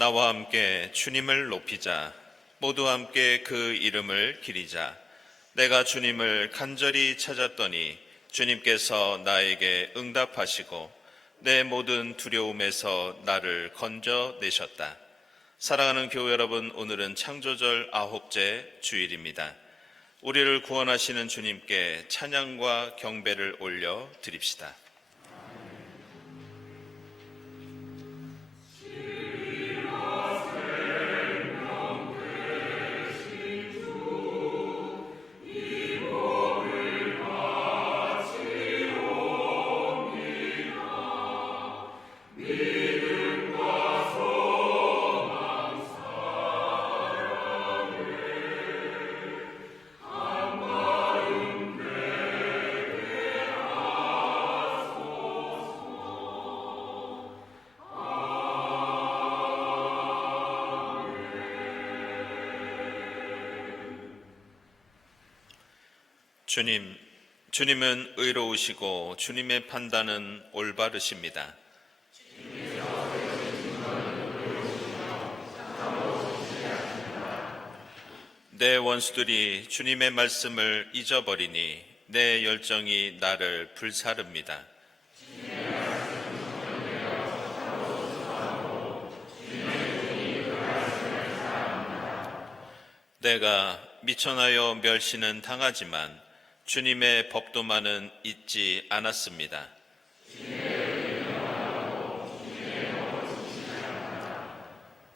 나와 함께 주님을 높이자. 모두 함께 그 이름을 기리자. 내가 주님을 간절히 찾았더니 주님께서 나에게 응답하시고 내 모든 두려움에서 나를 건져내셨다. 사랑하는 교회 여러분, 오늘은 창조절 9째 주일입니다. 우리를 구원하시는 주님께 찬양과 경배를 올려 드립시다. 주님은 의로우시고 주님의 판단은 올바르십니다. 내 원수들이 주님의 말씀을 잊어버리니 내 열정이 나를 불사릅니다. 내가 미천하여 멸시는 당하지만 주님의 법도만은 잊지 않았습니다.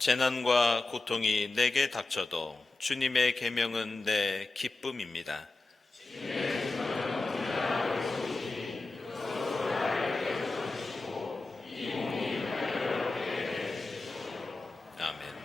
재난과 고통이 내게 닥쳐도 주님의 계명은 내 기쁨입니다. 아멘.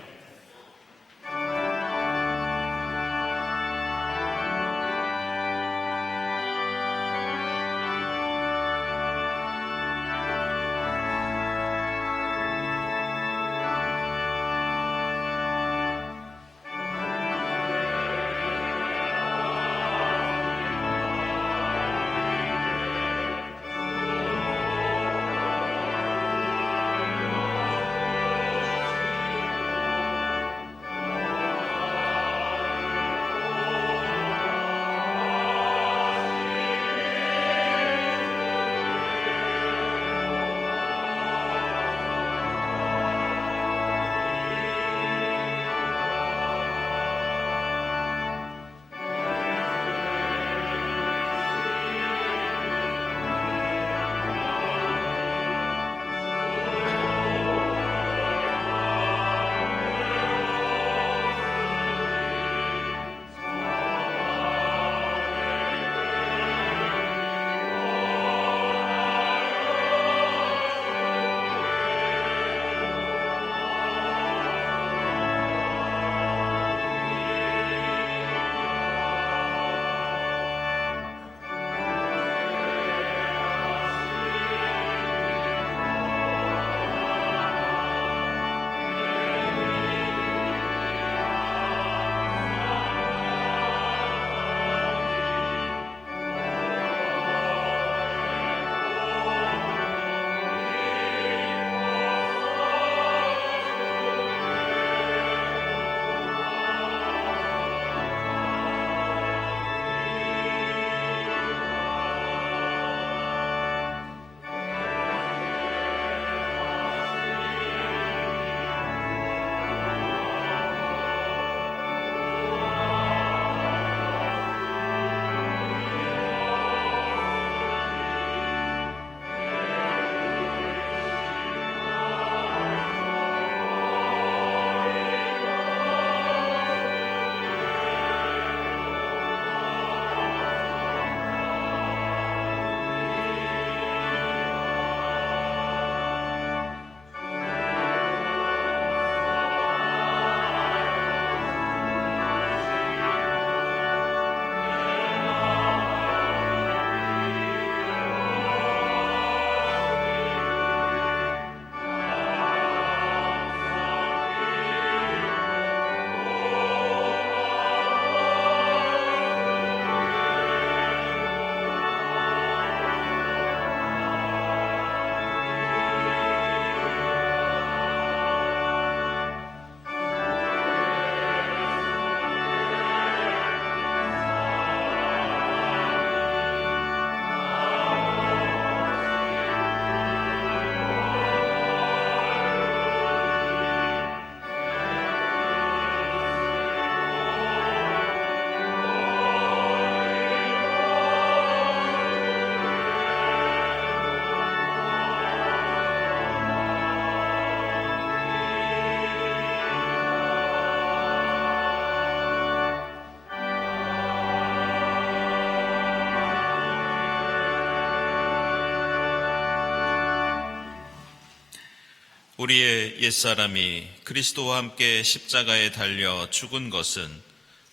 우리의 옛사람이 그리스도와 함께 십자가에 달려 죽은 것은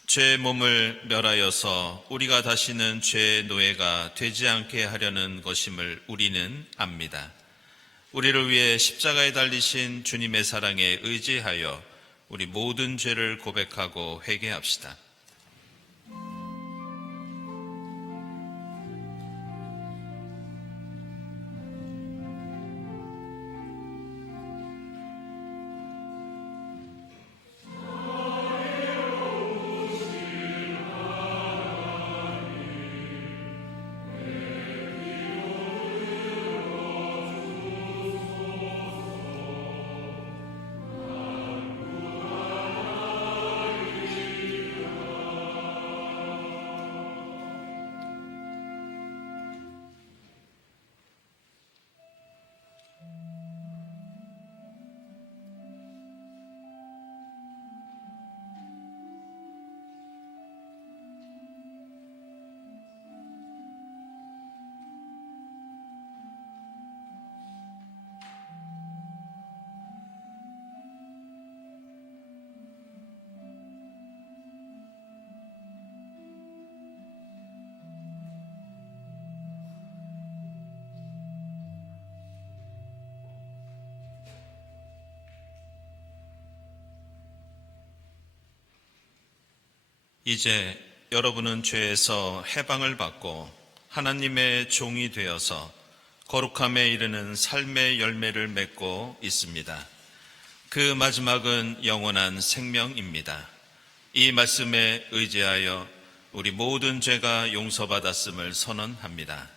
죄의 몸을 멸하여서 우리가 다시는 죄의 노예가 되지 않게 하려는 것임을 우리는 압니다. 우리를 위해 십자가에 달리신 주님의 사랑에 의지하여 우리 모든 죄를 고백하고 회개합시다. 이제 여러분은 죄에서 해방을 받고 하나님의 종이 되어서 거룩함에 이르는 삶의 열매를 맺고 있습니다. 그 마지막은 영원한 생명입니다. 이 말씀에 의지하여 우리 모든 죄가 용서받았음을 선언합니다.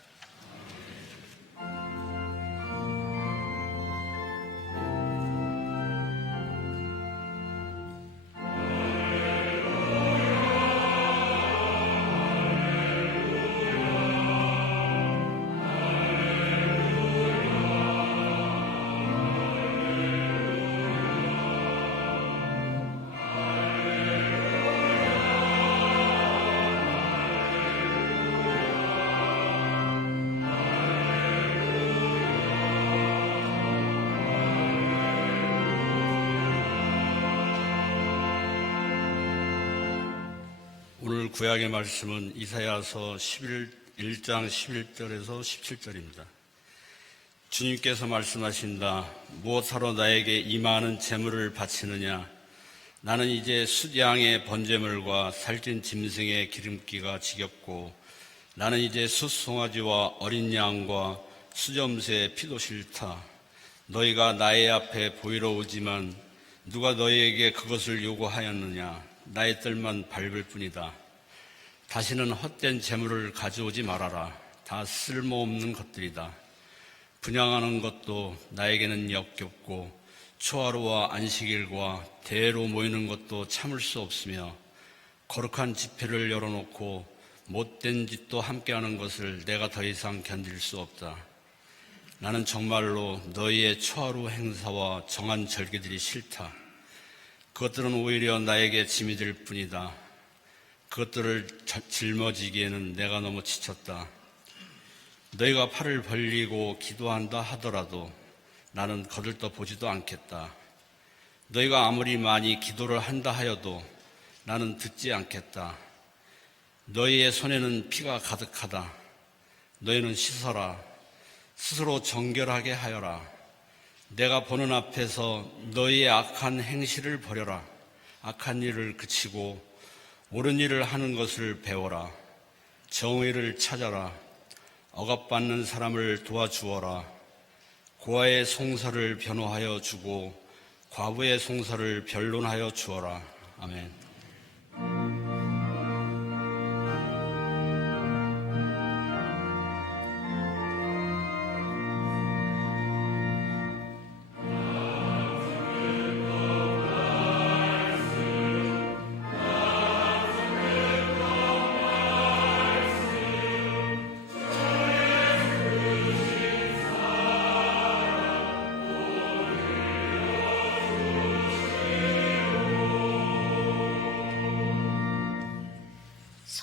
오늘 구약의 말씀은 이사야서 1장 11절에서 17절입니다. 주님께서 말씀하신다. 무엇하러 나에게 이만한 제물을 바치느냐? 나는 이제 숫양의 번제물과 살찐 짐승의 기름기가 지겹고 나는 이제 숫송아지와 어린 양과 수점새의 피도 싫다. 너희가 나의 앞에 보이러 오지만 누가 너희에게 그것을 요구하였느냐? 나의 뜰만 밟을 뿐이다. 다시는 헛된 재물을 가져오지 말아라. 다 쓸모없는 것들이다. 분향하는 것도 나에게는 역겹고 초하루와 안식일과 대회로 모이는 것도 참을 수 없으며 거룩한 집회를 열어놓고 못된 짓도 함께하는 것을 내가 더 이상 견딜 수 없다. 나는 정말로 너희의 초하루 행사와 정한 절기들이 싫다. 그것들은 오히려 나에게 짐이 될 뿐이다. 그것들을 짊어지기에는 내가 너무 지쳤다. 너희가 팔을 벌리고 기도한다 하더라도 나는 거들떠 보지도 않겠다. 너희가 아무리 많이 기도를 한다 하여도 나는 듣지 않겠다. 너희의 손에는 피가 가득하다. 너희는 씻어라. 스스로 정결하게 하여라. 내가 보는 앞에서 너희의 악한 행실을 버려라. 악한 일을 그치고 옳은 일을 하는 것을 배워라. 정의를 찾아라. 억압받는 사람을 도와주어라. 고아의 송사를 변호하여 주고 과부의 송사를 변론하여 주어라. 아멘.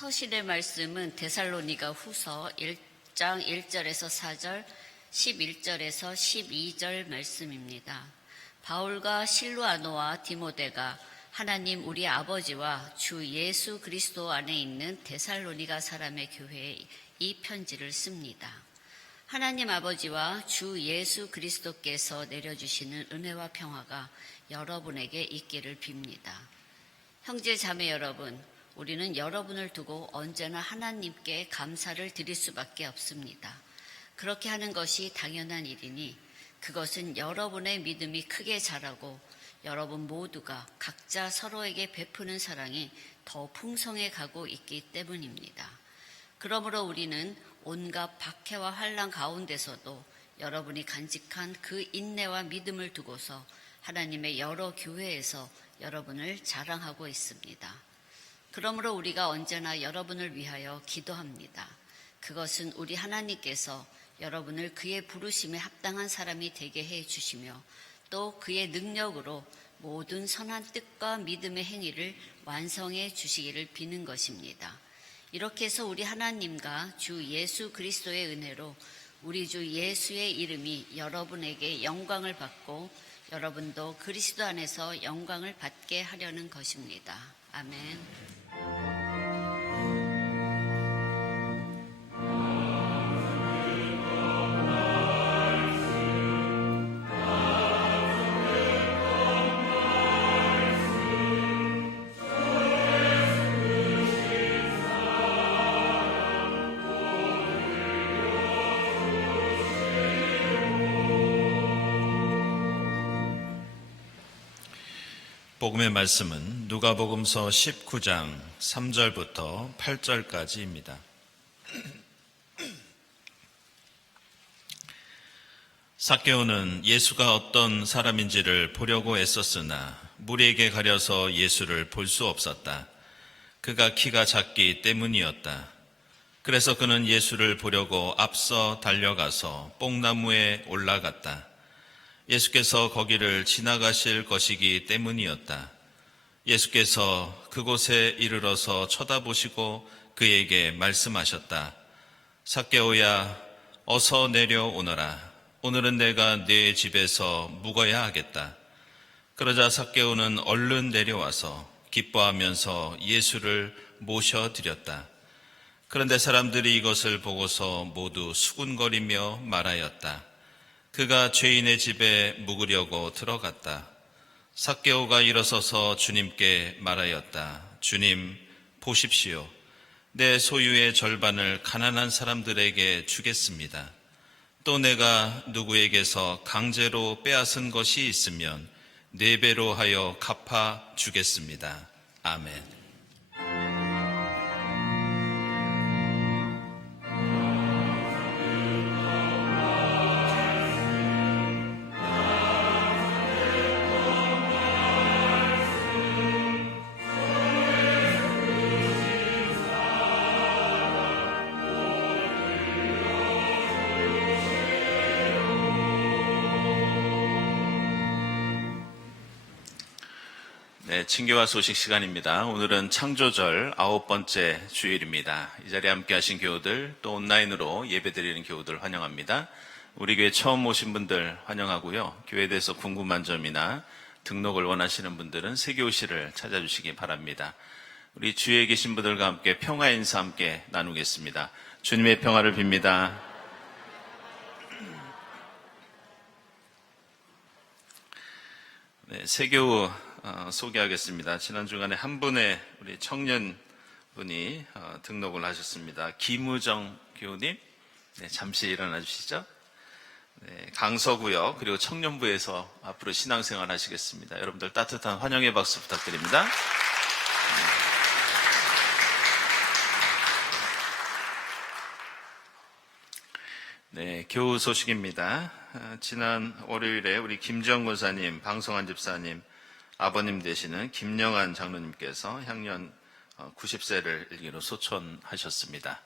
서신의 말씀은 데살로니가 후서 1장 1절에서 4절, 11절에서 12절 말씀입니다. 바울과 실루아노와 디모데가 하나님 우리 아버지와 주 예수 그리스도 안에 있는 데살로니가 사람의 교회에 이 편지를 씁니다. 하나님 아버지와 주 예수 그리스도께서 내려주시는 은혜와 평화가 여러분에게 있기를 빕니다. 형제 자매 여러분, 우리는 여러분을 두고 언제나 하나님께 감사를 드릴 수밖에 없습니다. 그렇게 하는 것이 당연한 일이니 그것은 여러분의 믿음이 크게 자라고 여러분 모두가 각자 서로에게 베푸는 사랑이 더 풍성해 가고 있기 때문입니다. 그러므로 우리는 온갖 박해와 환난 가운데서도 여러분이 간직한 그 인내와 믿음을 두고서 하나님의 여러 교회에서 여러분을 자랑하고 있습니다. 그러므로 우리가 언제나 여러분을 위하여 기도합니다. 그것은 우리 하나님께서 여러분을 그의 부르심에 합당한 사람이 되게 해 주시며 또 그의 능력으로 모든 선한 뜻과 믿음의 행위를 완성해 주시기를 비는 것입니다. 이렇게 해서 우리 하나님과 주 예수 그리스도의 은혜로 우리 주 예수의 이름이 여러분에게 영광을 받고 여러분도 그리스도 안에서 영광을 받게 하려는 것입니다. 아멘. 복음의 말씀은 누가복음서 19장 3절부터 8절까지입니다. 삭개오는 예수가 어떤 사람인지를 보려고 애썼으나 무리에게 가려서 예수를 볼 수 없었다. 그가 키가 작기 때문이었다. 그래서 그는 예수를 보려고 앞서 달려가서 뽕나무에 올라갔다. 예수께서 거기를 지나가실 것이기 때문이었다. 예수께서 그곳에 이르러서 쳐다보시고 그에게 말씀하셨다. 삭개오야, 어서 내려오너라. 오늘은 내가 네 집에서 묵어야 하겠다. 그러자 삭개오는 얼른 내려와서 기뻐하면서 예수를 모셔드렸다. 그런데 사람들이 이것을 보고서 모두 수군거리며 말하였다. 그가 죄인의 집에 묵으려고 들어갔다. 삭개오가 일어서서 주님께 말하였다. 주님, 보십시오. 내 소유의 절반을 가난한 사람들에게 주겠습니다. 또 내가 누구에게서 강제로 빼앗은 것이 있으면 4배로 하여 갚아 주겠습니다. 아멘. 네, 친교와 소식 시간입니다. 오늘은 창조절 9번째 주일입니다. 이 자리에 함께 하신 교우들, 또 온라인으로 예배드리는 교우들 환영합니다. 우리 교회 처음 오신 분들 환영하고요. 교회에 대해서 궁금한 점이나 등록을 원하시는 분들은 세교실을 찾아주시기 바랍니다. 우리 주위에 계신 분들과 함께 평화 인사 함께 나누겠습니다. 주님의 평화를 빕니다. 네, 세교 소개하겠습니다. 지난 주간에 한 분의 우리 청년분이 등록을 하셨습니다. 김우정 교우님, 네, 잠시 일어나 주시죠. 네, 강서구역 그리고 청년부에서 앞으로 신앙생활 하시겠습니다. 여러분들 따뜻한 환영의 박수 부탁드립니다. 네, 교우 소식입니다. 지난 월요일에 우리 김지영 권사님, 방성환 집사님, 아버님 되시는 김영환 장로님께서 향년 90세를 일기로 소천하셨습니다.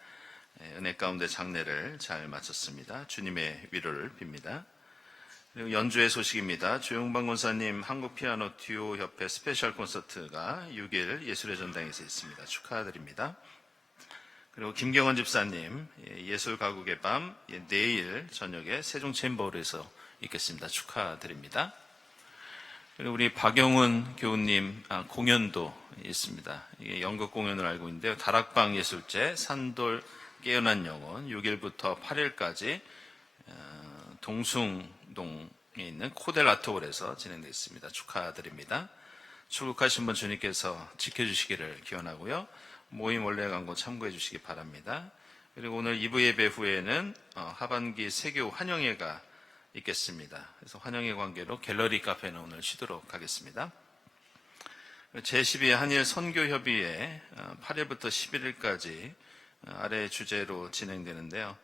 은혜 가운데 장례를 잘 마쳤습니다. 주님의 위로를 빕니다. 그리고 연주의 소식입니다. 조용방 권사님 한국피아노 듀오 협회 스페셜 콘서트가 6일 예술의 전당에서 있습니다. 축하드립니다. 그리고 김경원 집사님 예술 가국의 밤 내일 저녁에 세종 챔버홀에서 있겠습니다. 축하드립니다. 그리고 우리 박영훈 교우님 공연도 있습니다. 이게 연극 공연을 알고 있는데요. 다락방 예술제 산돌 깨어난 영혼 6일부터 8일까지 동숭동에 있는 코델 아트홀에서 진행됐습니다. 축하드립니다. 출국하신 분 주님께서 지켜주시기를 기원하고요. 모임 원래 광고 참고해 주시기 바랍니다. 그리고 오늘 2부 예배 후에는 하반기 세교 환영회가 있겠습니다. 그래서 환영회 관계로 갤러리 카페는 오늘 쉬도록 하겠습니다. 제12회 한일 선교협의회 8일부터 11일까지 아래 주제로 진행되는데요.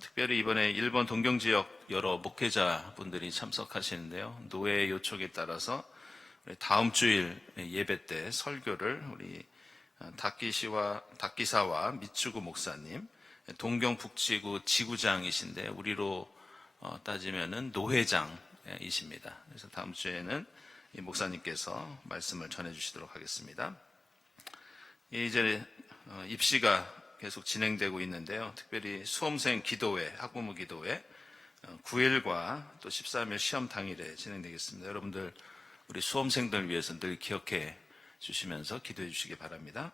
특별히 이번에 일본 동경 지역 여러 목회자분들이 참석하시는데요. 노회 요청에 따라서 다음 주일 예배 때 설교를 우리 다키사와 미츠구 목사님, 동경 북지구 지구장이신데 우리로 따지면은 노회장이십니다. 그래서 다음 주에는 이 목사님께서 말씀을 전해주시도록 하겠습니다. 이제 입시가 계속 진행되고 있는데요. 특별히 수험생 기도회, 학부모 기도회 9일과 또 13일 시험 당일에 진행되겠습니다. 여러분들 우리 수험생들 위해서 늘 기억해 주시면서 기도해 주시기 바랍니다.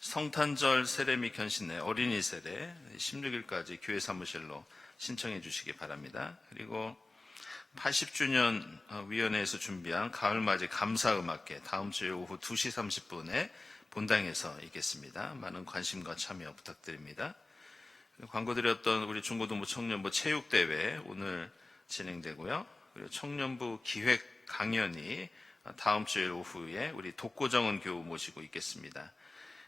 성탄절 세례 및 견신례 어린이 세례 16일까지 교회 사무실로 신청해 주시기 바랍니다. 그리고 80주년 위원회에서 준비한 가을맞이 감사음악회 다음 주일 오후 2시 30분에 본당에서 있겠습니다. 많은 관심과 참여 부탁드립니다. 광고 드렸던 우리 중고등부 청년부 체육대회 오늘 진행되고요. 그리고 청년부 기획 강연이 다음 주일 오후에 우리 독고정은 교우 모시고 있겠습니다.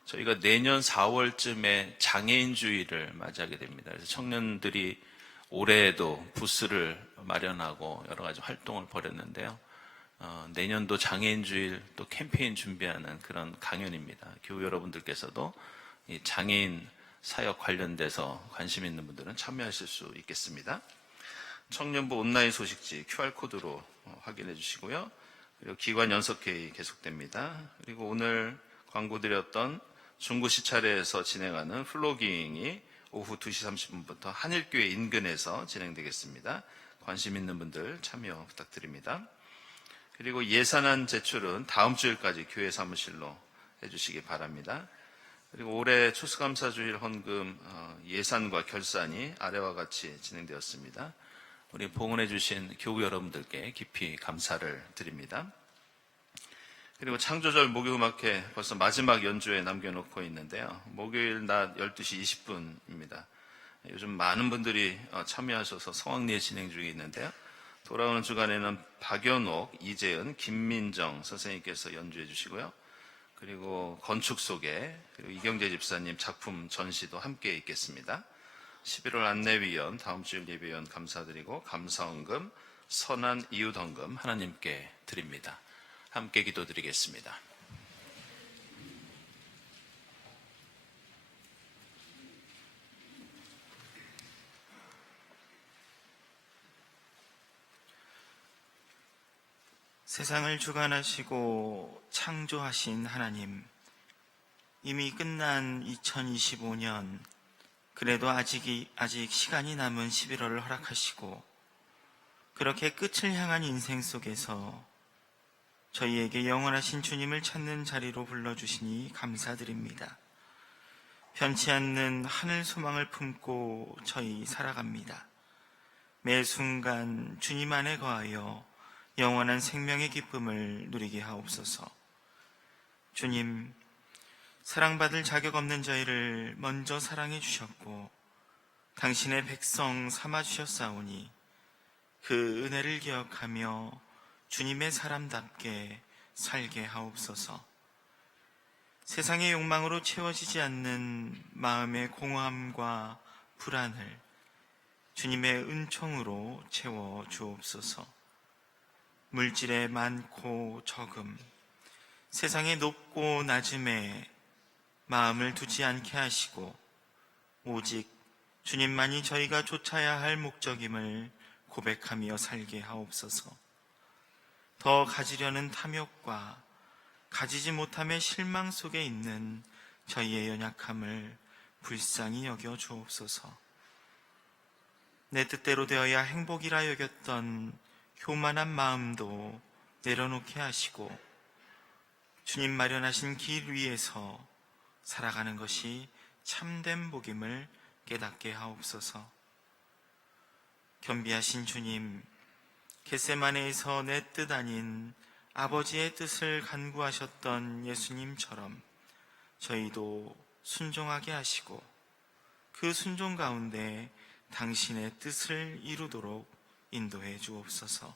저희가 내년 4월쯤에 장애인 주의를 맞이하게 됩니다. 그래서 청년들이 올해에도 부스를 마련하고 여러 가지 활동을 벌였는데요. 내년도 장애인 주일 또 캠페인 준비하는 그런 강연입니다. 교우 여러분들께서도 이 장애인 사역 관련돼서 관심 있는 분들은 참여하실 수 있겠습니다. 청년부 온라인 소식지 QR코드로 확인해 주시고요. 그리고 기관 연석회의 계속됩니다. 그리고 오늘 광고 드렸던 중구 시찰에서 진행하는 플로깅이 오후 2시 30분부터 한일교회 인근에서 진행되겠습니다. 관심 있는 분들 참여 부탁드립니다. 그리고 예산안 제출은 다음 주일까지 교회 사무실로 해주시기 바랍니다. 그리고 올해 추수감사주일 헌금 예산과 결산이 아래와 같이 진행되었습니다. 우리 봉헌해 주신 교우 여러분들께 깊이 감사를 드립니다. 그리고 창조절 목요음악회 벌써 마지막 연주에 남겨놓고 있는데요. 목요일 낮 12시 20분입니다. 요즘 많은 분들이 참여하셔서 성황리에 진행 중에 있는데요. 돌아오는 주간에는 박연옥, 이재은, 김민정 선생님께서 연주해 주시고요. 그리고 건축 소개, 그리고 이경재 집사님 작품 전시도 함께 있겠습니다. 11월 안내위원, 다음 주일 예배위원 감사드리고 감사헌금, 선한 이웃헌금 하나님께 드립니다. 함께 기도드리겠습니다. 세상을 주관하시고 창조하신 하나님, 이미 끝난 2025년, 그래도 아직 시간이 남은 11월을 허락하시고 그렇게 끝을 향한 인생 속에서 저희에게 영원하신 주님을 찾는 자리로 불러주시니 감사드립니다. 변치 않는 하늘 소망을 품고 저희 살아갑니다. 매 순간 주님 안에 거하여 영원한 생명의 기쁨을 누리게 하옵소서. 주님, 사랑받을 자격 없는 저희를 먼저 사랑해 주셨고 당신의 백성 삼아 주셨사오니 그 은혜를 기억하며 주님의 사람답게 살게 하옵소서. 세상의 욕망으로 채워지지 않는 마음의 공허함과 불안을 주님의 은총으로 채워 주옵소서. 물질의 많고 적음, 세상의 높고 낮음에 마음을 두지 않게 하시고 오직 주님만이 저희가 쫓아야 할 목적임을 고백하며 살게 하옵소서. 더 가지려는 탐욕과 가지지 못함의 실망 속에 있는 저희의 연약함을 불쌍히 여겨 주옵소서. 내 뜻대로 되어야 행복이라 여겼던 교만한 마음도 내려놓게 하시고 주님 마련하신 길 위에서 살아가는 것이 참된 복임을 깨닫게 하옵소서. 겸비하신 주님, 겟세마네에서 내 뜻 아닌 아버지의 뜻을 간구하셨던 예수님처럼 저희도 순종하게 하시고 그 순종 가운데 당신의 뜻을 이루도록 인도해 주옵소서.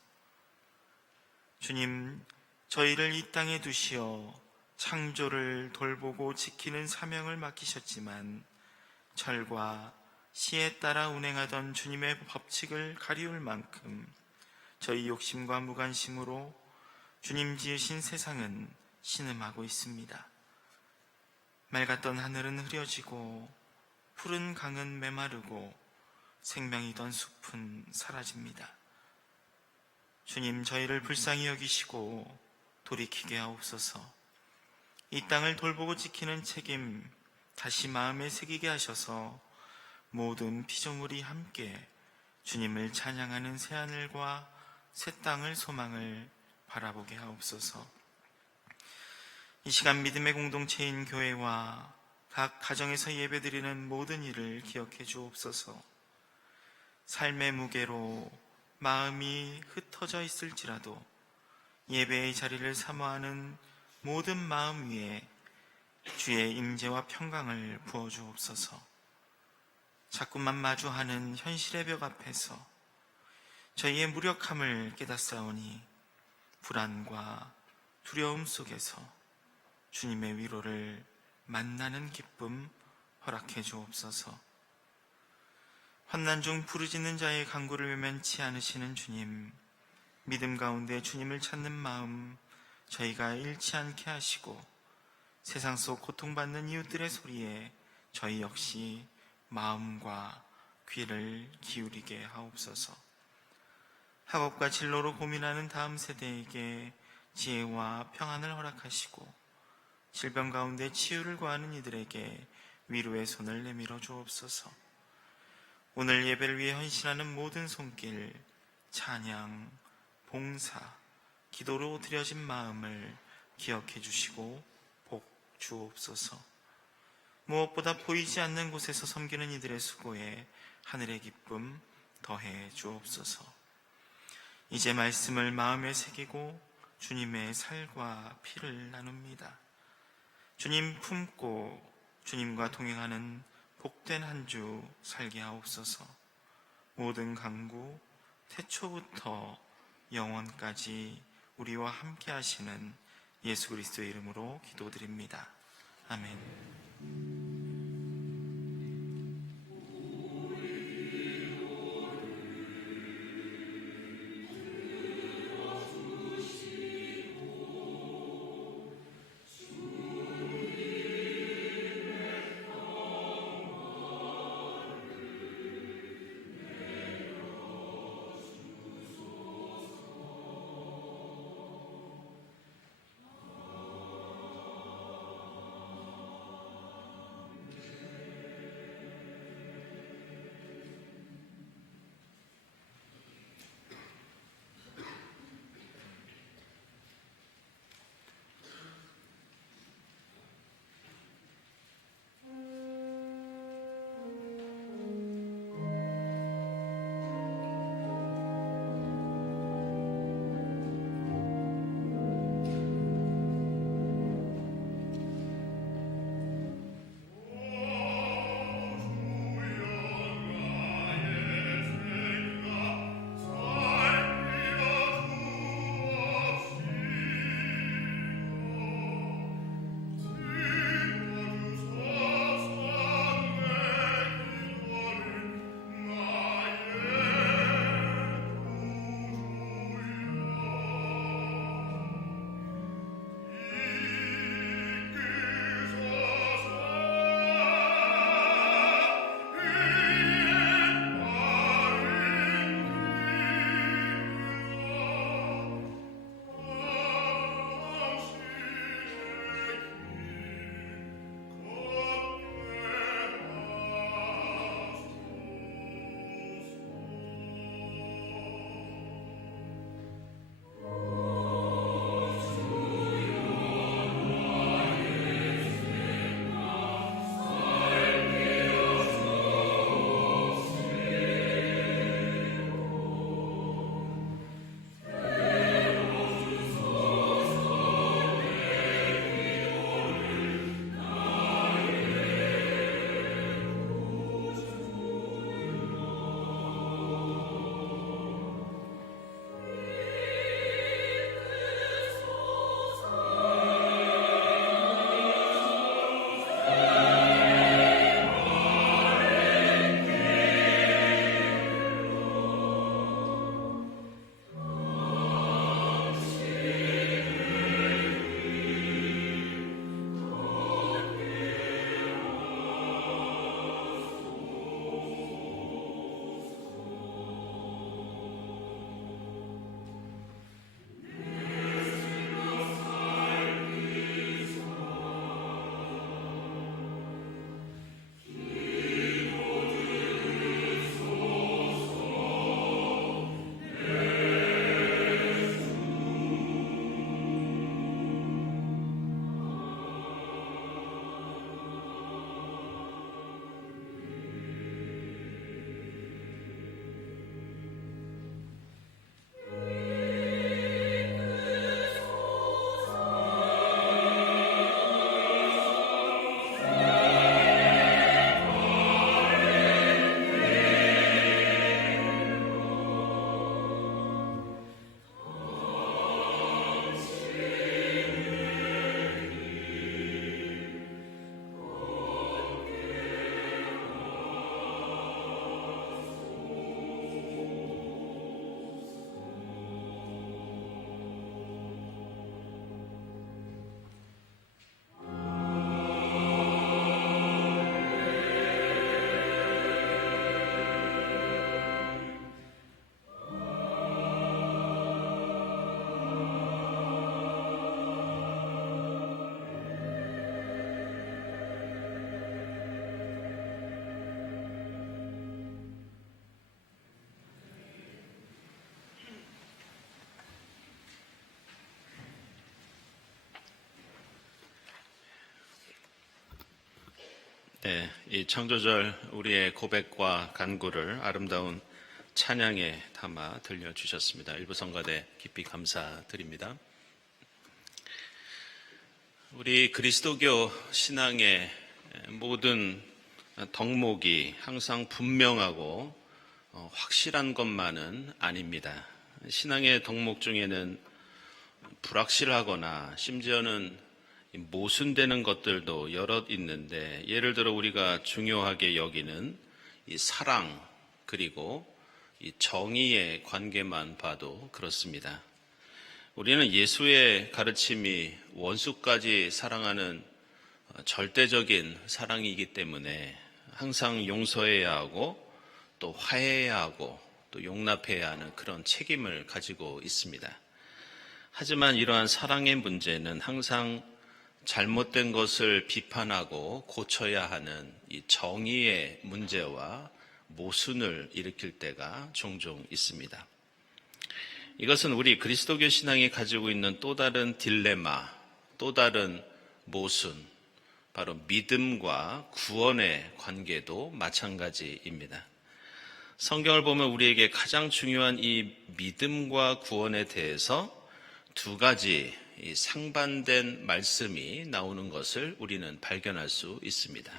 주님, 저희를 이 땅에 두시어 창조를 돌보고 지키는 사명을 맡기셨지만 철과 시에 따라 운행하던 주님의 법칙을 가리울 만큼 저희 욕심과 무관심으로 주님 지으신 세상은 신음하고 있습니다. 맑았던 하늘은 흐려지고 푸른 강은 메마르고 생명이던 숲은 사라집니다. 주님, 저희를 불쌍히 여기시고 돌이키게 하옵소서. 이 땅을 돌보고 지키는 책임 다시 마음에 새기게 하셔서 모든 피조물이 함께 주님을 찬양하는 새하늘과 새 땅을 소망을 바라보게 하옵소서. 이 시간 믿음의 공동체인 교회와 각 가정에서 예배드리는 모든 일을 기억해 주옵소서. 삶의 무게로 마음이 흩어져 있을지라도 예배의 자리를 사모하는 모든 마음 위에 주의 임재와 평강을 부어 주옵소서. 자꾸만 마주하는 현실의 벽 앞에서 저희의 무력함을 깨닫사오니 불안과 두려움 속에서 주님의 위로를 만나는 기쁨 허락해 주옵소서. 환난 중 부르짖는 자의 간구를 외면치 않으시는 주님, 믿음 가운데 주님을 찾는 마음 저희가 잃지 않게 하시고 세상 속 고통받는 이웃들의 소리에 저희 역시 마음과 귀를 기울이게 하옵소서. 학업과 진로로 고민하는 다음 세대에게 지혜와 평안을 허락하시고 질병 가운데 치유를 구하는 이들에게 위로의 손을 내밀어 주옵소서. 오늘 예배를 위해 헌신하는 모든 손길, 찬양, 봉사, 기도로 드려진 마음을 기억해 주시고 복 주옵소서. 무엇보다 보이지 않는 곳에서 섬기는 이들의 수고에 하늘의 기쁨 더해 주옵소서. 이제 말씀을 마음에 새기고 주님의 살과 피를 나눕니다. 주님 품고 주님과 동행하는 복된 한 주 살게 하옵소서. 모든 강구 태초부터 영원까지 우리와 함께 하시는 예수 그리스도의 이름으로 기도드립니다. 아멘. 이 창조절 우리의 고백과 간구를 아름다운 찬양에 담아 들려주셨습니다. 일부 성가대 깊이 감사드립니다. 우리 그리스도교 신앙의 모든 덕목이 항상 분명하고 확실한 것만은 아닙니다. 신앙의 덕목 중에는 불확실하거나 심지어는 모순되는 것들도 여럿 있는데, 예를 들어 우리가 중요하게 여기는 이 사랑 그리고 이 정의의 관계만 봐도 그렇습니다. 우리는 예수의 가르침이 원수까지 사랑하는 절대적인 사랑이기 때문에 항상 용서해야 하고 또 화해해야 하고 또 용납해야 하는 그런 책임을 가지고 있습니다. 하지만 이러한 사랑의 문제는 항상 잘못된 것을 비판하고 고쳐야 하는 이 정의의 문제와 모순을 일으킬 때가 종종 있습니다. 이것은 우리 그리스도교 신앙이 가지고 있는 또 다른 딜레마, 또 다른 모순, 바로 믿음과 구원의 관계도 마찬가지입니다. 성경을 보면 우리에게 가장 중요한 이 믿음과 구원에 대해서 두 가지 상반된 말씀이 나오는 것을 우리는 발견할 수 있습니다.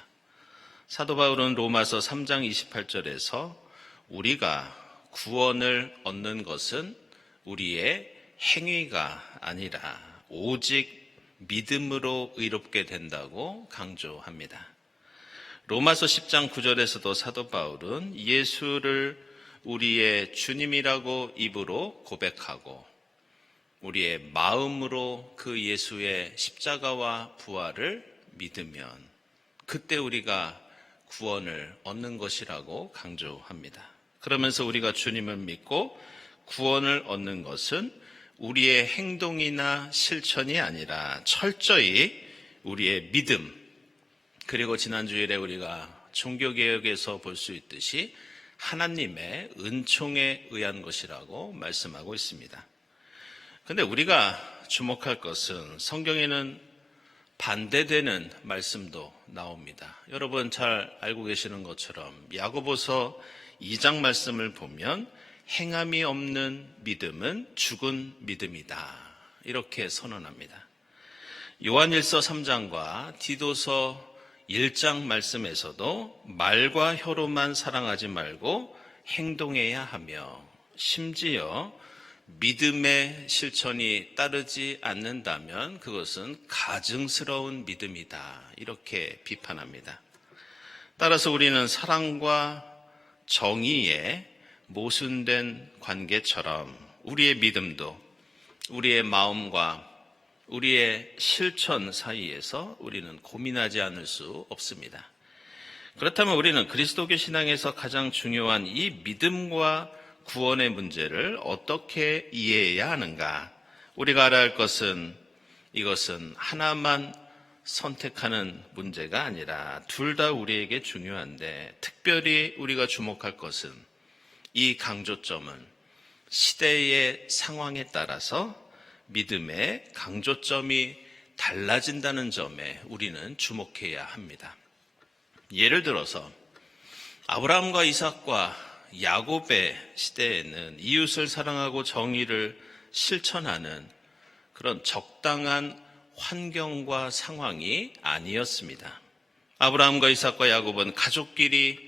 사도 바울은 로마서 3장 28절에서 우리가 구원을 얻는 것은 우리의 행위가 아니라 오직 믿음으로 의롭게 된다고 강조합니다. 로마서 10장 9절에서도 사도 바울은 예수를 우리의 주님이라고 입으로 고백하고 우리의 마음으로 그 예수의 십자가와 부활을 믿으면 그때 우리가 구원을 얻는 것이라고 강조합니다. 그러면서 우리가 주님을 믿고 구원을 얻는 것은 우리의 행동이나 실천이 아니라 철저히 우리의 믿음, 그리고 지난주일에 우리가 종교개혁에서 볼 수 있듯이 하나님의 은총에 의한 것이라고 말씀하고 있습니다. 그런데 우리가 주목할 것은 성경에는 반대되는 말씀도 나옵니다. 여러분 잘 알고 계시는 것처럼 야고보서 2장 말씀을 보면 행함이 없는 믿음은 죽은 믿음이다, 이렇게 선언합니다. 요한일서 3장과 디도서 1장 말씀에서도 말과 혀로만 사랑하지 말고 행동해야 하며 심지어 믿음의 실천이 따르지 않는다면 그것은 가증스러운 믿음이다, 이렇게 비판합니다. 따라서 우리는 사랑과 정의의 모순된 관계처럼 우리의 믿음도 우리의 마음과 우리의 실천 사이에서 우리는 고민하지 않을 수 없습니다. 그렇다면 우리는 그리스도교 신앙에서 가장 중요한 이 믿음과 구원의 문제를 어떻게 이해해야 하는가? 우리가 알아야 할 것은 이것은 하나만 선택하는 문제가 아니라 둘 다 우리에게 중요한데, 특별히 우리가 주목할 것은 이 강조점은 시대의 상황에 따라서 믿음의 강조점이 달라진다는 점에 우리는 주목해야 합니다. 예를 들어서 아브라함과 이삭과 야곱의 시대에는 이웃을 사랑하고 정의를 실천하는 그런 적당한 환경과 상황이 아니었습니다. 아브라함과 이삭과 야곱은 가족끼리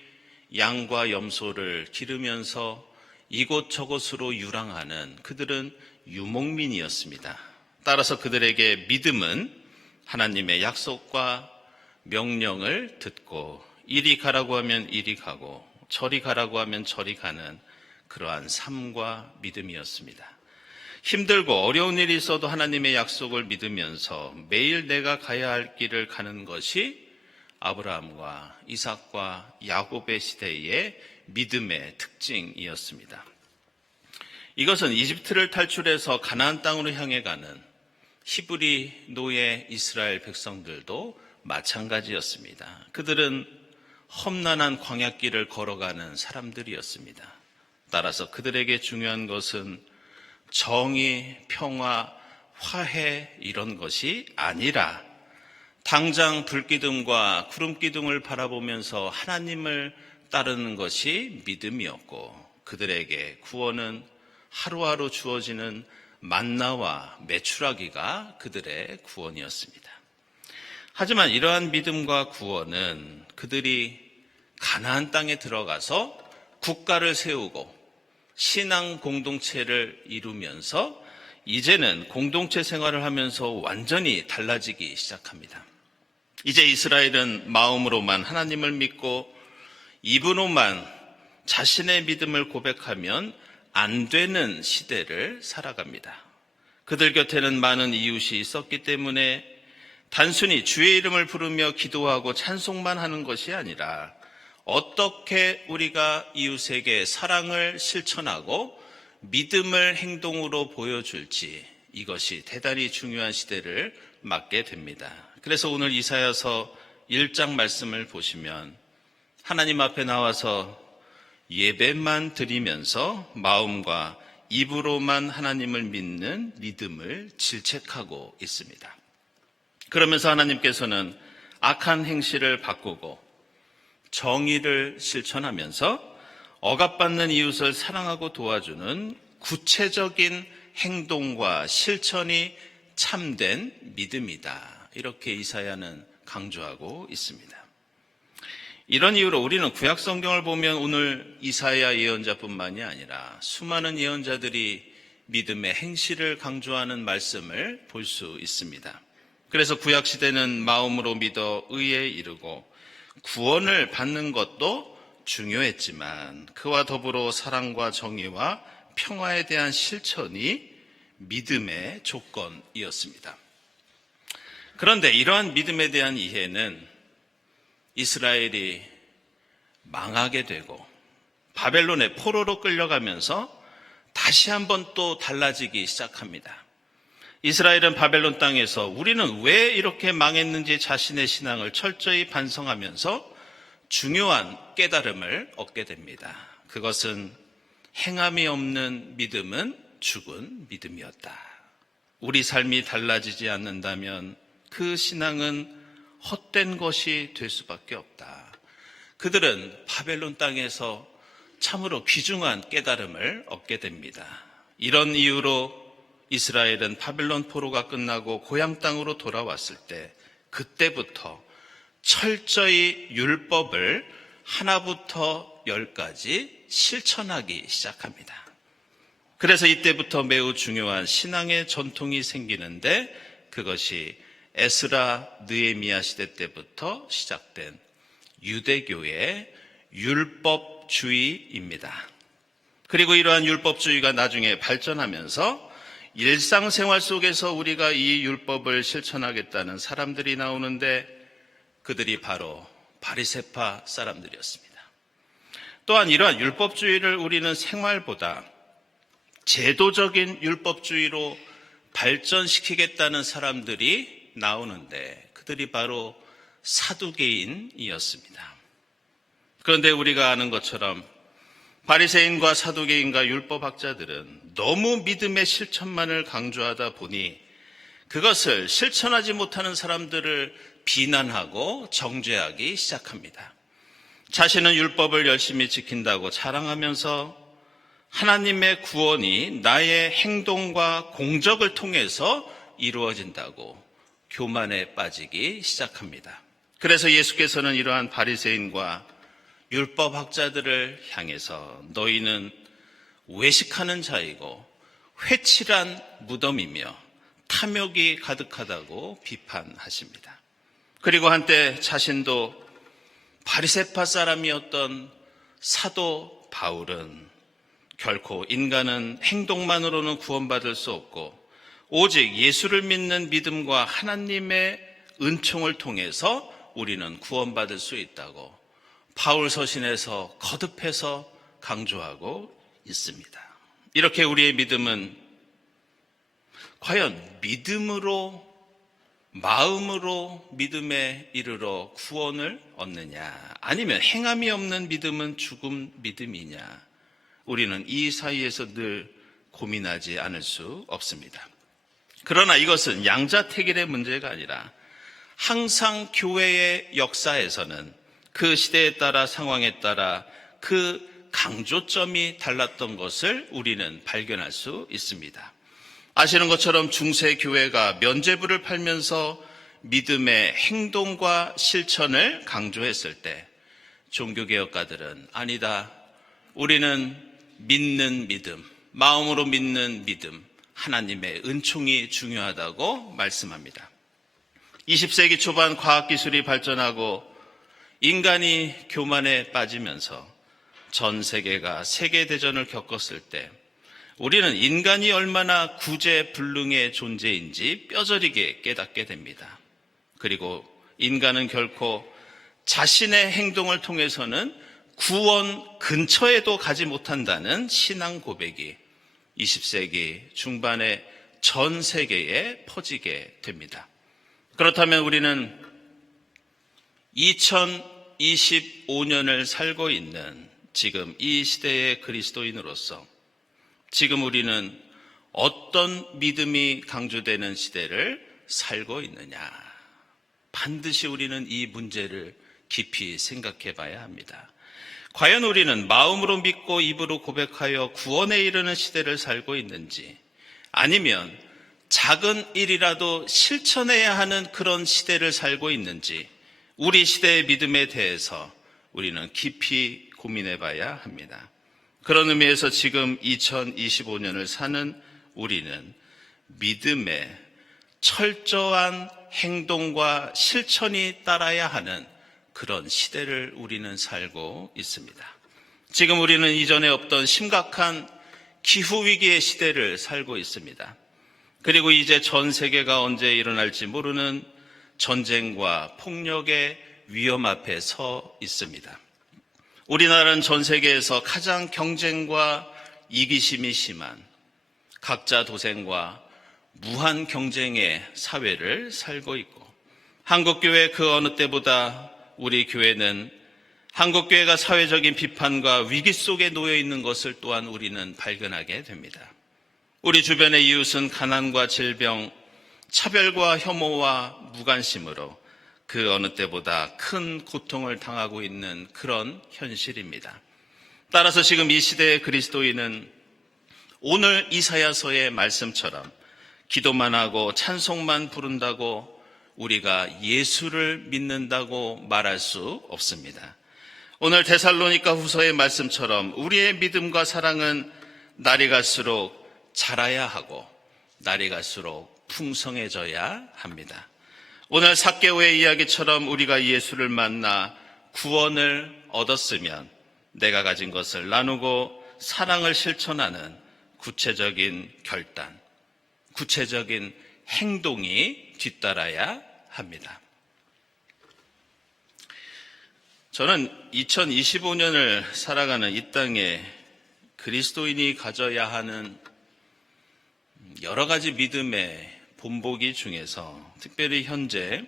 양과 염소를 기르면서 이곳저곳으로 유랑하는, 그들은 유목민이었습니다. 따라서 그들에게 믿음은 하나님의 약속과 명령을 듣고 이리 가라고 하면 이리 가고 저리 가라고 하면 저리 가는 그러한 삶과 믿음이었습니다. 힘들고 어려운 일이 있어도 하나님의 약속을 믿으면서 매일 내가 가야 할 길을 가는 것이 아브라함과 이삭과 야곱의 시대의 믿음의 특징이었습니다. 이것은 이집트를 탈출해서 가나안 땅으로 향해 가는 히브리 노예 이스라엘 백성들도 마찬가지였습니다. 그들은 험난한 광야길을 걸어가는 사람들이었습니다. 따라서 그들에게 중요한 것은 정의, 평화, 화해 이런 것이 아니라 당장 불기둥과 구름기둥을 바라보면서 하나님을 따르는 것이 믿음이었고, 그들에게 구원은 하루하루 주어지는 만나와 메추라기가 그들의 구원이었습니다. 하지만 이러한 믿음과 구원은 그들이 가나안 땅에 들어가서 국가를 세우고 신앙 공동체를 이루면서 이제는 공동체 생활을 하면서 완전히 달라지기 시작합니다. 이제 이스라엘은 마음으로만 하나님을 믿고 입으로만 자신의 믿음을 고백하면 안 되는 시대를 살아갑니다. 그들 곁에는 많은 이웃이 있었기 때문에 단순히 주의 이름을 부르며 기도하고 찬송만 하는 것이 아니라 어떻게 우리가 이웃에게 사랑을 실천하고 믿음을 행동으로 보여줄지, 이것이 대단히 중요한 시대를 맞게 됩니다. 그래서 오늘 이사야서 1장 말씀을 보시면 하나님 앞에 나와서 예배만 드리면서 마음과 입으로만 하나님을 믿는 믿음을 질책하고 있습니다. 그러면서 하나님께서는 악한 행실을 바꾸고 정의를 실천하면서 억압받는 이웃을 사랑하고 도와주는 구체적인 행동과 실천이 참된 믿음이다. 이렇게 이사야는 강조하고 있습니다. 이런 이유로 우리는 구약 성경을 보면 오늘 이사야 예언자뿐만이 아니라 수많은 예언자들이 믿음의 행실을 강조하는 말씀을 볼 수 있습니다. 그래서 구약 시대는 마음으로 믿어 의에 이르고 구원을 받는 것도 중요했지만 그와 더불어 사랑과 정의와 평화에 대한 실천이 믿음의 조건이었습니다. 그런데 이러한 믿음에 대한 이해는 이스라엘이 망하게 되고 바벨론의 포로로 끌려가면서 다시 한번 또 달라지기 시작합니다. 이스라엘은 바벨론 땅에서 우리는 왜 이렇게 망했는지 자신의 신앙을 철저히 반성하면서 중요한 깨달음을 얻게 됩니다. 그것은 행함이 없는 믿음은 죽은 믿음이었다. 우리 삶이 달라지지 않는다면 그 신앙은 헛된 것이 될 수밖에 없다. 그들은 바벨론 땅에서 참으로 귀중한 깨달음을 얻게 됩니다. 이런 이유로 이스라엘은 바벨론 포로가 끝나고 고향 땅으로 돌아왔을 때 그때부터 철저히 율법을 하나부터 열까지 실천하기 시작합니다. 그래서 이때부터 매우 중요한 신앙의 전통이 생기는데 그것이 에스라 느헤미야 시대 때부터 시작된 유대교의 율법주의입니다. 그리고 이러한 율법주의가 나중에 발전하면서 일상생활 속에서 우리가 이 율법을 실천하겠다는 사람들이 나오는데 그들이 바로 바리새파 사람들이었습니다. 또한 이러한 율법주의를 우리는 생활보다 제도적인 율법주의로 발전시키겠다는 사람들이 나오는데 그들이 바로 사두개인이었습니다. 그런데 우리가 아는 것처럼 바리새인과 사두개인과 율법학자들은 너무 믿음의 실천만을 강조하다 보니 그것을 실천하지 못하는 사람들을 비난하고 정죄하기 시작합니다. 자신은 율법을 열심히 지킨다고 자랑하면서 하나님의 구원이 나의 행동과 공적을 통해서 이루어진다고 교만에 빠지기 시작합니다. 그래서 예수께서는 이러한 바리새인과 율법학자들을 향해서 너희는 외식하는 자이고 회칠한 무덤이며 탐욕이 가득하다고 비판하십니다. 그리고 한때 자신도 바리새파 사람이었던 사도 바울은 결코 인간은 행동만으로는 구원받을 수 없고 오직 예수를 믿는 믿음과 하나님의 은총을 통해서 우리는 구원받을 수 있다고 바울 서신에서 거듭해서 강조하고 있습니다. 이렇게 우리의 믿음은 과연 믿음으로 마음으로 믿음에 이르러 구원을 얻느냐 아니면 행함이 없는 믿음은 죽음 믿음이냐 우리는 이 사이에서 늘 고민하지 않을 수 없습니다. 그러나 이것은 양자택일의 문제가 아니라 항상 교회의 역사에서는 그 시대에 따라 상황에 따라 그 강조점이 달랐던 것을 우리는 발견할 수 있습니다. 아시는 것처럼 중세 교회가 면죄부를 팔면서 믿음의 행동과 실천을 강조했을 때 종교개혁가들은 아니다, 우리는 믿는 믿음, 마음으로 믿는 믿음, 하나님의 은총이 중요하다고 말씀합니다. 20세기 초반 과학기술이 발전하고 인간이 교만에 빠지면서 전 세계가 세계대전을 겪었을 때 우리는 인간이 얼마나 구제불능의 존재인지 뼈저리게 깨닫게 됩니다. 그리고 인간은 결코 자신의 행동을 통해서는 구원 근처에도 가지 못한다는 신앙 고백이 20세기 중반에 전 세계에 퍼지게 됩니다. 그렇다면 우리는 2025년을 살고 있는 지금 이 시대의 그리스도인으로서 지금 우리는 어떤 믿음이 강조되는 시대를 살고 있느냐? 반드시 우리는 이 문제를 깊이 생각해 봐야 합니다. 과연 우리는 마음으로 믿고 입으로 고백하여 구원에 이르는 시대를 살고 있는지, 아니면 작은 일이라도 실천해야 하는 그런 시대를 살고 있는지, 우리 시대의 믿음에 대해서 우리는 깊이 고민해 봐야 합니다. 그런 의미에서 지금 2025년을 사는 우리는 믿음의 철저한 행동과 실천이 따라야 하는 그런 시대를 우리는 살고 있습니다. 지금 우리는 이전에 없던 심각한 기후위기의 시대를 살고 있습니다. 그리고 이제 전 세계가 언제 일어날지 모르는 전쟁과 폭력의 위험 앞에 서 있습니다. 우리나라는 전 세계에서 가장 경쟁과 이기심이 심한 각자 도생과 무한 경쟁의 사회를 살고 있고, 한국교회 그 어느 때보다 우리 교회는 한국교회가 사회적인 비판과 위기 속에 놓여 있는 것을 또한 우리는 발견하게 됩니다. 우리 주변의 이웃은 가난과 질병, 차별과 혐오와 무관심으로 그 어느 때보다 큰 고통을 당하고 있는 그런 현실입니다. 따라서 지금 이 시대의 그리스도인은 오늘 이사야서의 말씀처럼 기도만 하고 찬송만 부른다고 우리가 예수를 믿는다고 말할 수 없습니다. 오늘 데살로니가 후서의 말씀처럼 우리의 믿음과 사랑은 날이 갈수록 자라야 하고 날이 갈수록 풍성해져야 합니다. 오늘 삭개오의 이야기처럼 우리가 예수를 만나 구원을 얻었으면 내가 가진 것을 나누고 사랑을 실천하는 구체적인 결단, 구체적인 행동이 뒤따라야 합니다. 저는 2025년을 살아가는 이 땅에 그리스도인이 가져야 하는 여러 가지 믿음의 본보기 중에서 특별히 현재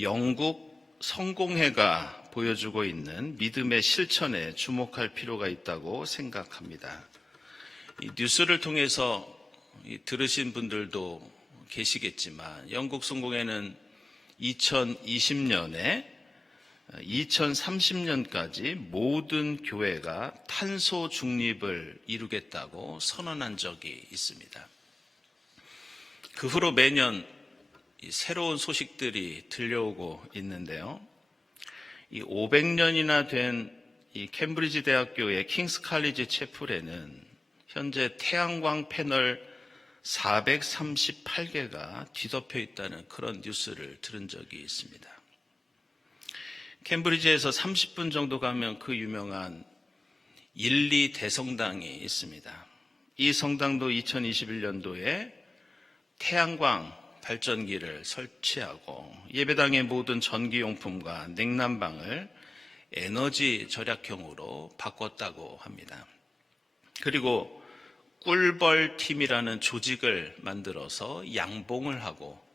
영국 성공회가 보여주고 있는 믿음의 실천에 주목할 필요가 있다고 생각합니다. 이 뉴스를 통해서 들으신 분들도 계시겠지만 영국 성공회는 2020년에 2030년까지 모든 교회가 탄소 중립을 이루겠다고 선언한 적이 있습니다. 그 후로 매년 새로운 소식들이 들려오고 있는데요. 이 500년이나 된 이 캠브리지 대학교의 킹스 칼리지 채플에는 현재 태양광 패널 438개가 뒤덮여 있다는 그런 뉴스를 들은 적이 있습니다. 캠브리지에서 30분 정도 가면 그 유명한 1, 2 대성당이 있습니다. 이 성당도 2021년도에 태양광 발전기를 설치하고 예배당의 모든 전기용품과 냉난방을 에너지 절약형으로 바꿨다고 합니다. 그리고 꿀벌팀이라는 조직을 만들어서 양봉을 하고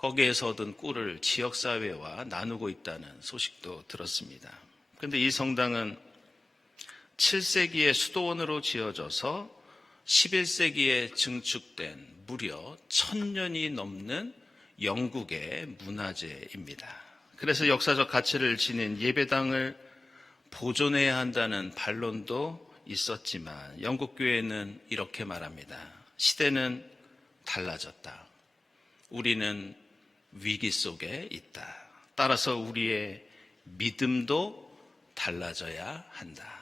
거기에서 얻은 꿀을 지역사회와 나누고 있다는 소식도 들었습니다. 그런데 이 성당은 7세기에 수도원으로 지어져서 11세기에 증축된 무려 1000년이 넘는 영국의 문화재입니다. 그래서 역사적 가치를 지닌 예배당을 보존해야 한다는 반론도 있었지만 영국 교회는 이렇게 말합니다. 시대는 달라졌다. 우리는 위기 속에 있다. 따라서 우리의 믿음도 달라져야 한다.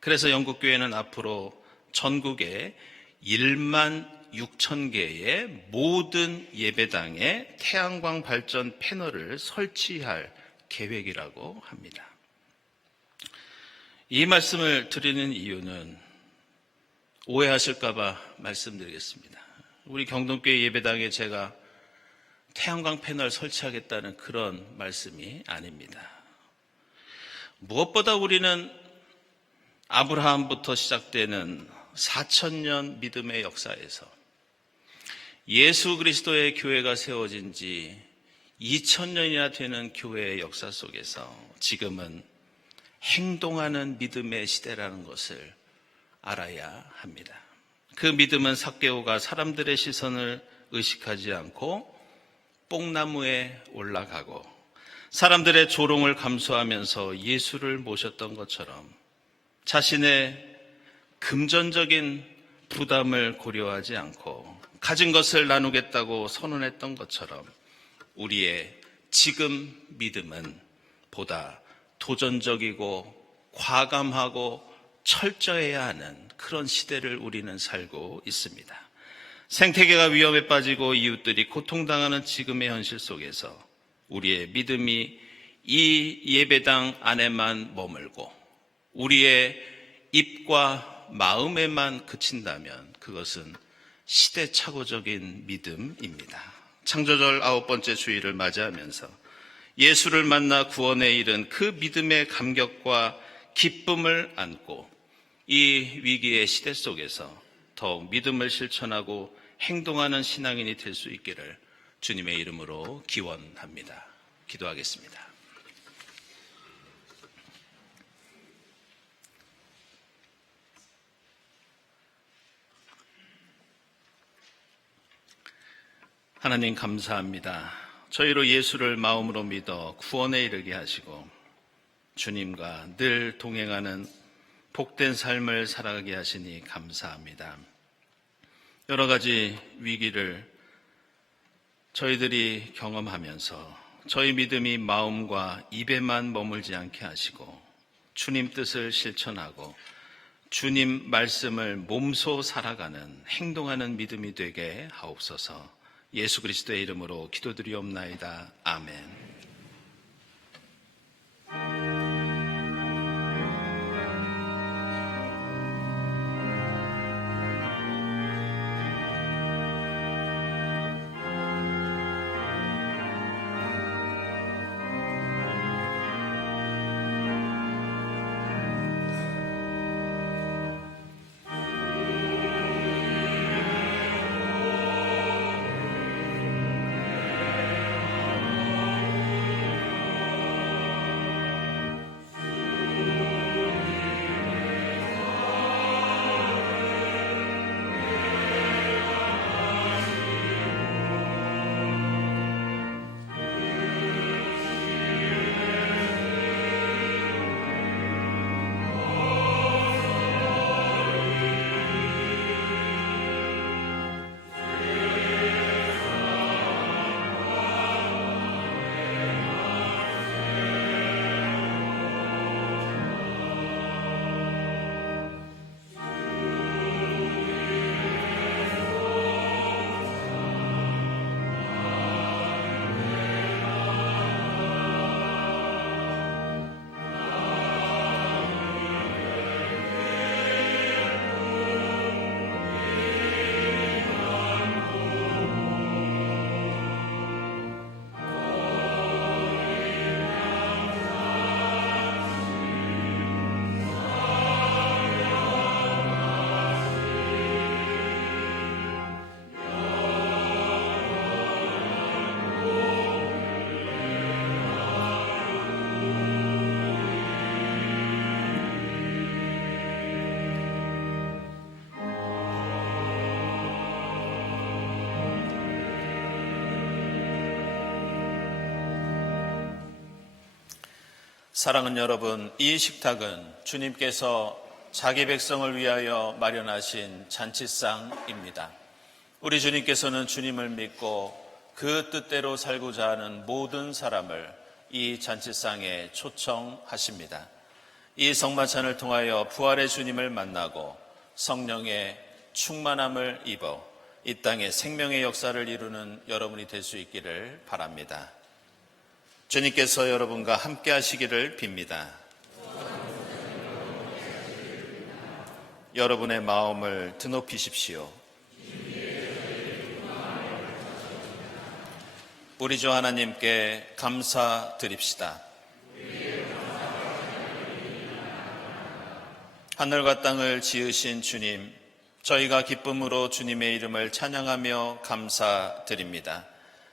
그래서 영국 교회는 앞으로 전국에 1만 6천 개의 모든 예배당에 태양광 발전 패널을 설치할 계획이라고 합니다. 이 말씀을 드리는 이유는 오해하실까봐 말씀드리겠습니다. 우리 경동교회 예배당에 제가 태양광 패널 설치하겠다는 그런 말씀이 아닙니다. 무엇보다 우리는 아브라함부터 시작되는 4,000년 믿음의 역사에서 예수 그리스도의 교회가 세워진 지 2,000년이나 되는 교회의 역사 속에서 지금은 행동하는 믿음의 시대라는 것을 알아야 합니다. 그 믿음은 삭개오가 사람들의 시선을 의식하지 않고 뽕나무에 올라가고 사람들의 조롱을 감수하면서 예수를 모셨던 것처럼 자신의 금전적인 부담을 고려하지 않고 가진 것을 나누겠다고 선언했던 것처럼 우리의 지금 믿음은 보다 도전적이고 과감하고 철저해야 하는 그런 시대를 우리는 살고 있습니다. 생태계가 위험에 빠지고 이웃들이 고통당하는 지금의 현실 속에서 우리의 믿음이 이 예배당 안에만 머물고 우리의 입과 마음에만 그친다면 그것은 시대착오적인 믿음입니다. 창조절 9번째 주일을 맞이하면서 예수를 만나 구원에 이른 그 믿음의 감격과 기쁨을 안고 이 위기의 시대 속에서 더욱 믿음을 실천하고 행동하는 신앙인이 될 수 있기를 주님의 이름으로 기원합니다. 기도하겠습니다. 하나님 감사합니다. 저희로 예수를 마음으로 믿어 구원에 이르게 하시고 주님과 늘 동행하는 복된 삶을 살아가게 하시니 감사합니다. 여러 가지 위기를 저희들이 경험하면서 저희 믿음이 마음과 입에만 머물지 않게 하시고 주님 뜻을 실천하고 주님 말씀을 몸소 살아가는 행동하는 믿음이 되게 하옵소서. 예수 그리스도의 이름으로 기도드리옵나이다. 아멘. 사랑하는 여러분, 이 식탁은 주님께서 자기 백성을 위하여 마련하신 잔치상입니다. 우리 주님께서는 주님을 믿고 그 뜻대로 살고자 하는 모든 사람을 이 잔치상에 초청하십니다. 이 성만찬을 통하여 부활의 주님을 만나고 성령의 충만함을 입어 이 땅에 생명의 역사를 이루는 여러분이 될 수 있기를 바랍니다. 주님께서 여러분과 함께 하시기를 빕니다. 여러분의 마음을 드높이십시오. 우리 주 하나님께 감사드립시다. 하늘과 땅을 지으신 주님, 저희가 기쁨으로 주님의 이름을 찬양하며 감사드립니다.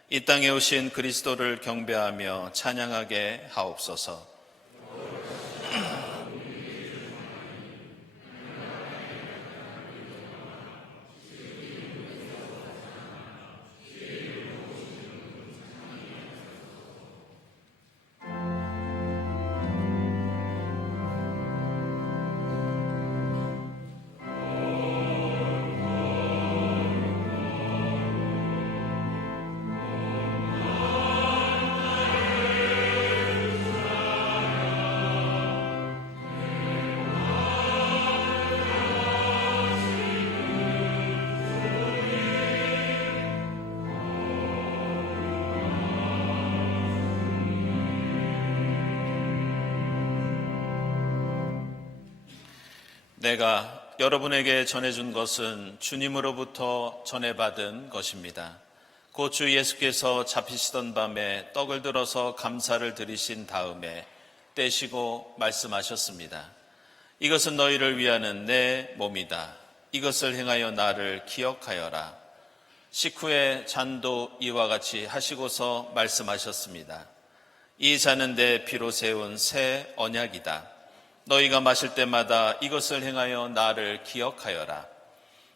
이 땅에 오신 그리스도를 경배하며 찬양하게 하옵소서. 내가 여러분에게 전해준 것은 주님으로부터 전해받은 것입니다. 곧 주 예수께서 잡히시던 밤에 떡을 들어서 감사를 드리신 다음에 떼시고 말씀하셨습니다. 이것은 너희를 위하는 내 몸이다. 이것을 행하여 나를 기억하여라. 식후에 잔도 이와 같이 하시고서 말씀하셨습니다. 이 잔은 내 피로 세운 새 언약이다. 너희가 마실 때마다 이것을 행하여 나를 기억하여라.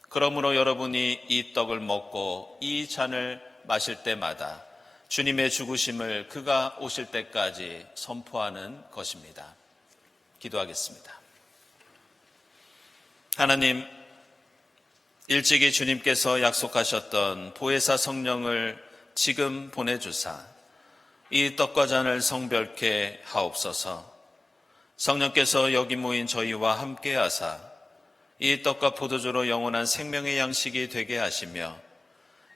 그러므로 여러분이 이 떡을 먹고 이 잔을 마실 때마다 주님의 죽으심을 그가 오실 때까지 선포하는 것입니다. 기도하겠습니다. 하나님, 일찍이 주님께서 약속하셨던 보혜사 성령을 지금 보내주사 이 떡과 잔을 성별케 하옵소서. 성령께서 여기 모인 저희와 함께 하사 이 떡과 포도주로 영원한 생명의 양식이 되게 하시며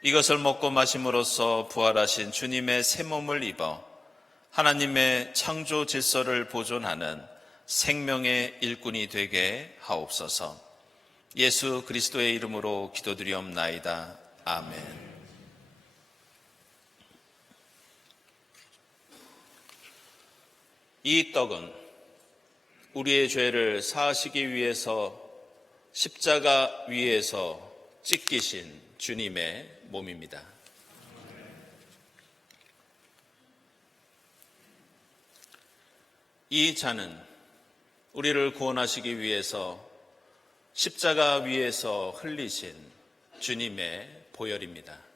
이것을 먹고 마심으로써 부활하신 주님의 새 몸을 입어 하나님의 창조 질서를 보존하는 생명의 일꾼이 되게 하옵소서. 예수 그리스도의 이름으로 기도드리옵나이다. 아멘. 이 떡은 우리의 죄를 사하시기 위해서 십자가 위에서 찢기신 주님의 몸입니다. 이 잔은 우리를 구원하시기 위해서 십자가 위에서 흘리신 주님의 보혈입니다.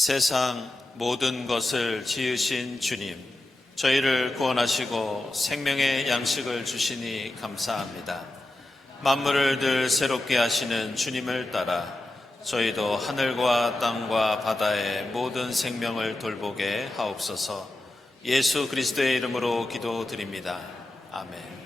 세상 모든 것을 지으신 주님, 저희를 구원하시고 생명의 양식을 주시니 감사합니다. 만물을 늘 새롭게 하시는 주님을 따라 저희도 하늘과 땅과 바다의 모든 생명을 돌보게 하옵소서. 예수 그리스도의 이름으로 기도드립니다. 아멘.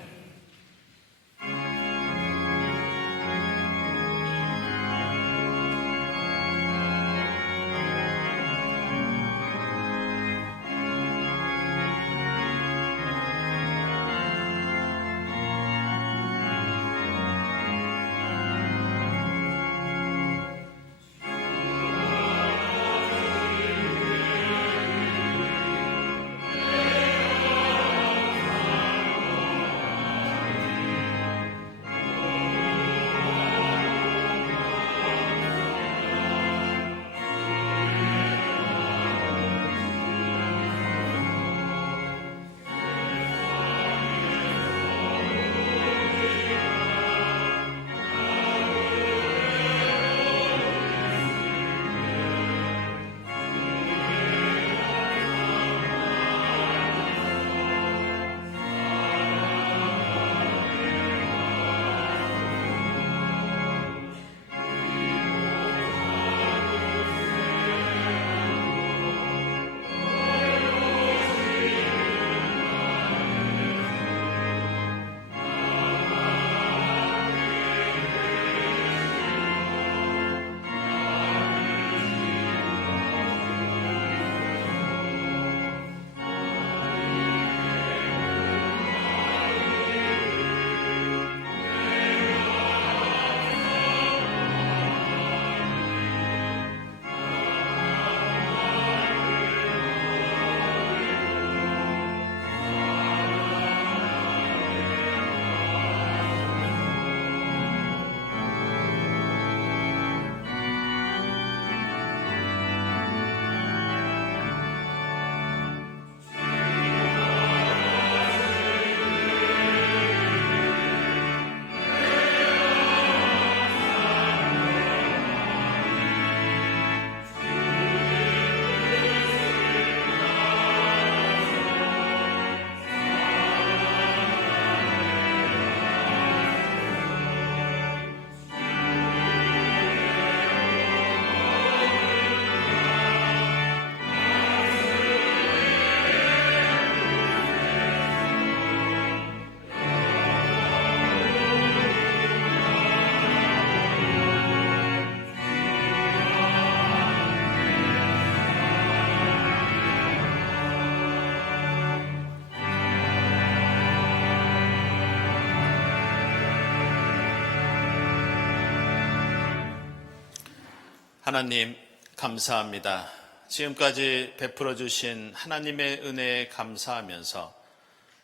하나님 감사합니다. 지금까지 베풀어 주신 하나님의 은혜에 감사하면서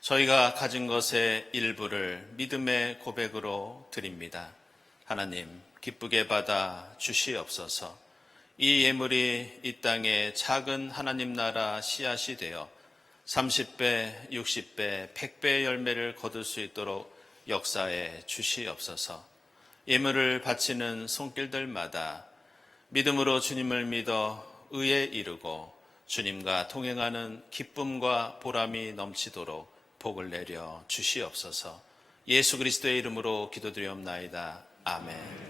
저희가 가진 것의 일부를 믿음의 고백으로 드립니다. 하나님 기쁘게 받아 주시옵소서. 이 예물이 이 땅에 작은 하나님 나라 씨앗이 되어 30배, 60배, 100배의 열매를 거둘 수 있도록 역사해 주시옵소서. 예물을 바치는 손길들마다 믿음으로 주님을 믿어 의에 이르고 주님과 동행하는 기쁨과 보람이 넘치도록 복을 내려 주시옵소서. 예수 그리스도의 이름으로 기도드리옵나이다. 아멘.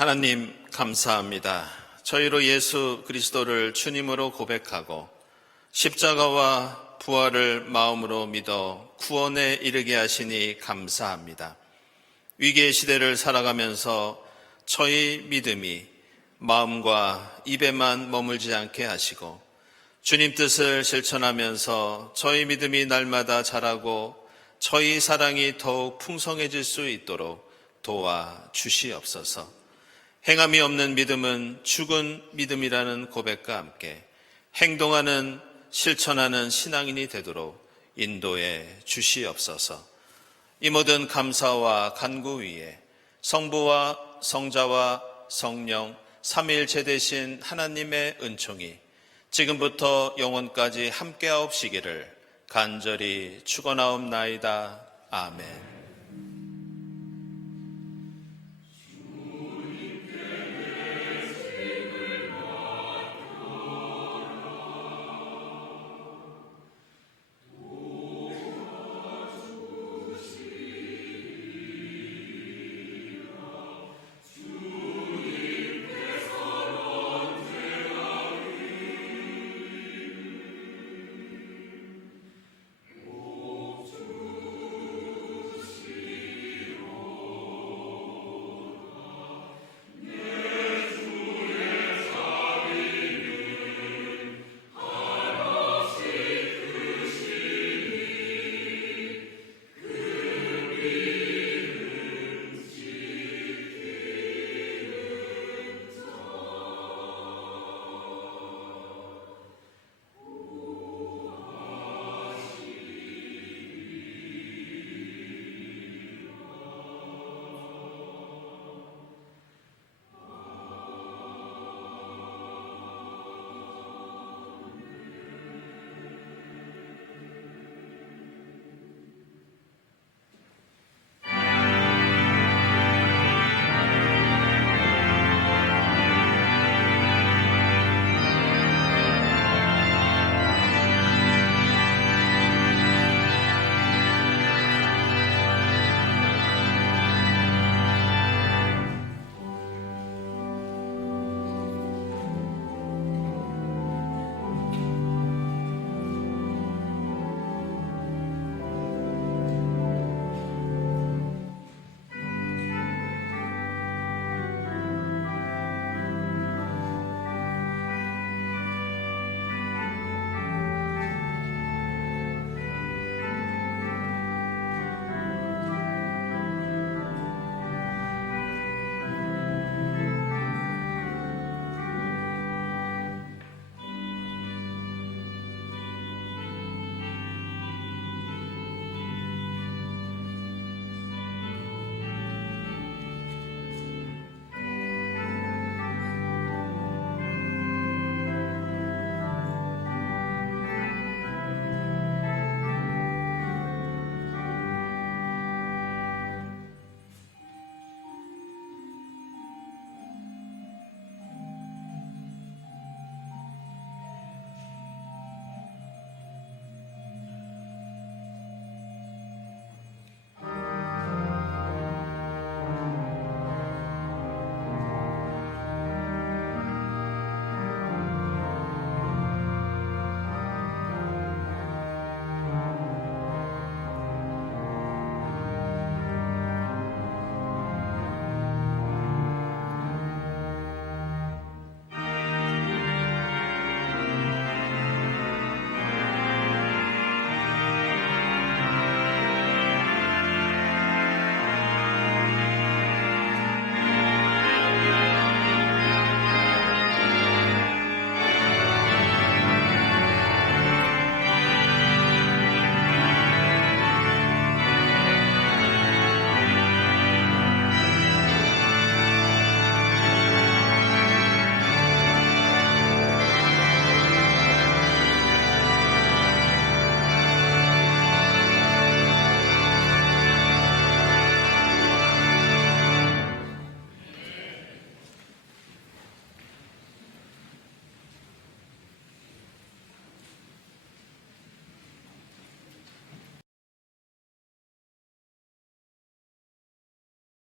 하나님 감사합니다. 저희로 예수 그리스도를 주님으로 고백하고 십자가와 부활을 마음으로 믿어 구원에 이르게 하시니 감사합니다. 위기의 시대를 살아가면서 저희 믿음이 마음과 입에만 머물지 않게 하시고 주님 뜻을 실천하면서 저희 믿음이 날마다 자라고 저희 사랑이 더욱 풍성해질 수 있도록 도와주시옵소서. 행함이 없는 믿음은 죽은 믿음이라는 고백과 함께 행동하는 실천하는 신앙인이 되도록 인도해 주시옵소서. 이 모든 감사와 간구 위에 성부와 성자와 성령 삼위일체 되신 하나님의 은총이 지금부터 영원까지 함께하옵시기를 간절히 축원하옵나이다. 아멘.